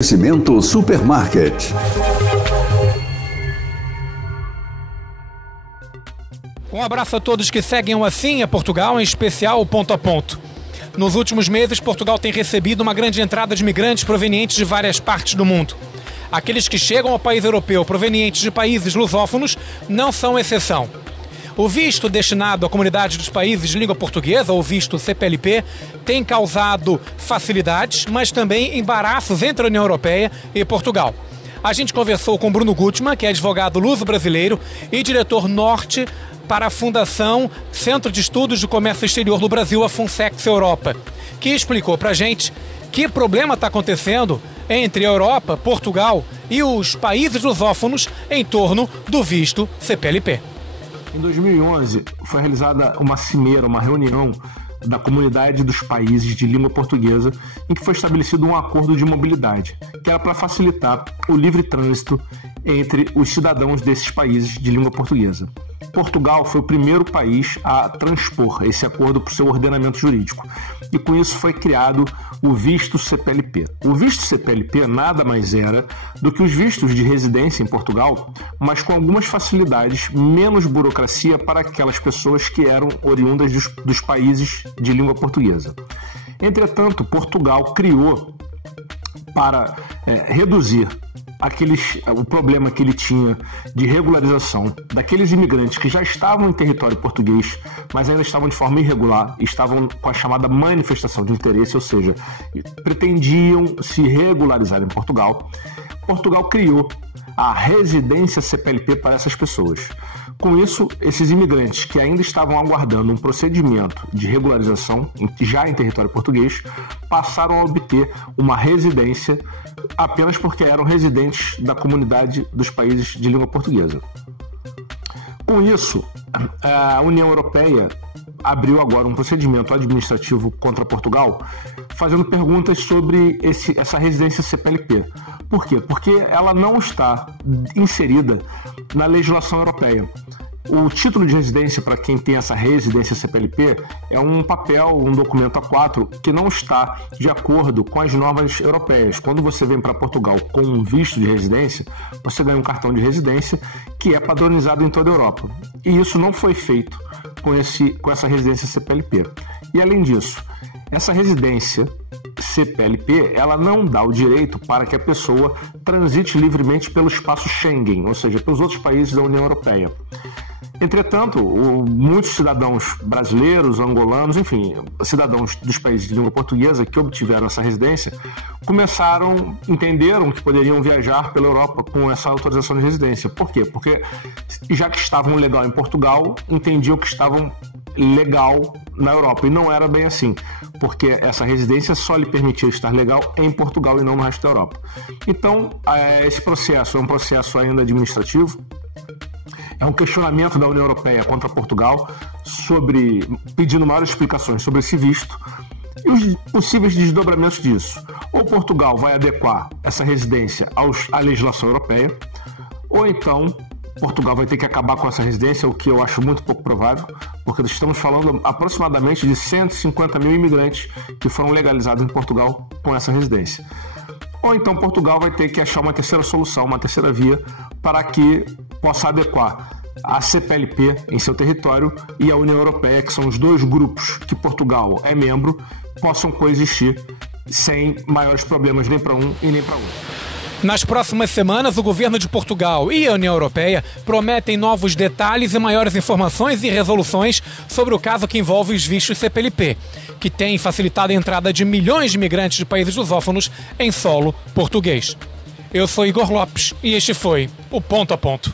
Oferecimento Supermarket. Um abraço a todos que seguem o Assim é Portugal, em especial o Ponto a Ponto. Nos últimos meses, Portugal tem recebido uma grande entrada de migrantes provenientes de várias partes do mundo. Aqueles que chegam ao país europeu provenientes de países lusófonos não são exceção. O visto destinado à comunidade dos países de língua portuguesa, ou visto CPLP, tem causado facilidades, mas também embaraços entre a União Europeia e Portugal. A gente conversou com Bruno Gutmann, que é advogado luso-brasileiro e diretor norte para a Fundação Centro de Estudos do Comércio Exterior do Brasil, a Funsex Europa, que explicou para a gente que problema está acontecendo entre a Europa, Portugal e os países lusófonos em torno do visto CPLP. Em 2011, foi realizada uma cimeira, uma reunião da comunidade dos países de língua portuguesa, em que foi estabelecido um acordo de mobilidade, que era para facilitar o livre trânsito entre os cidadãos desses países de língua portuguesa. Portugal foi o primeiro país a transpor esse acordo para o seu ordenamento jurídico, e com isso foi criado o visto CPLP. O visto CPLP nada mais era do que os vistos de residência em Portugal, mas com algumas facilidades, menos burocracia para aquelas pessoas que eram oriundas dos países de língua portuguesa. Entretanto, Portugal criou, para reduzir o problema que ele tinha de regularização daqueles imigrantes que já estavam em território português, mas ainda estavam de forma irregular, estavam com a chamada manifestação de interesse, ou seja, pretendiam se regularizar em Portugal. Portugal criou a residência CPLP para essas pessoas. Com isso, esses imigrantes que ainda estavam aguardando um procedimento de regularização, já em território português, passaram a obter uma residência apenas porque eram residentes da comunidade dos países de língua portuguesa. Com isso, a União Europeia abriu agora um procedimento administrativo contra Portugal, fazendo perguntas sobre essa residência CPLP. Por quê? Porque ela não está inserida na legislação europeia. O título de residência para quem tem essa residência CPLP é um papel, um documento A4 que não está de acordo com as normas europeias. Quando você vem para Portugal com um visto de residência, você ganha um cartão de residência que é padronizado em toda a Europa. E isso não foi feito com essa residência CPLP. E além disso, essa residência CPLP, ela não dá o direito para que a pessoa transite livremente pelo espaço Schengen, ou seja, pelos outros países da União Europeia. Entretanto, muitos cidadãos brasileiros, angolanos, enfim, cidadãos dos países de língua portuguesa que obtiveram essa residência, entenderam que poderiam viajar pela Europa com essa autorização de residência. Por quê? Porque já que estavam legal em Portugal, entendiam que estavam legal na Europa, e não era bem assim, porque essa residência só lhe permitia estar legal em Portugal e não no resto da Europa. Então, esse processo é um processo ainda administrativo, é um questionamento da União Europeia contra Portugal, pedindo maiores explicações sobre esse visto e os possíveis desdobramentos disso. Ou Portugal vai adequar essa residência à legislação europeia, ou então Portugal vai ter que acabar com essa residência, o que eu acho muito pouco provável, porque estamos falando aproximadamente de 150 mil imigrantes que foram legalizados em Portugal com essa residência. Ou então Portugal vai ter que achar uma terceira solução, uma terceira via, para que possa adequar a CPLP em seu território e a União Europeia, que são os dois grupos que Portugal é membro, possam coexistir sem maiores problemas nem para um e nem para outro. Nas próximas semanas, o governo de Portugal e a União Europeia prometem novos detalhes e maiores informações e resoluções sobre o caso que envolve os vistos CPLP, que tem facilitado a entrada de milhões de imigrantes de países lusófonos em solo português. Eu sou Igor Lopes e este foi o Ponto a Ponto.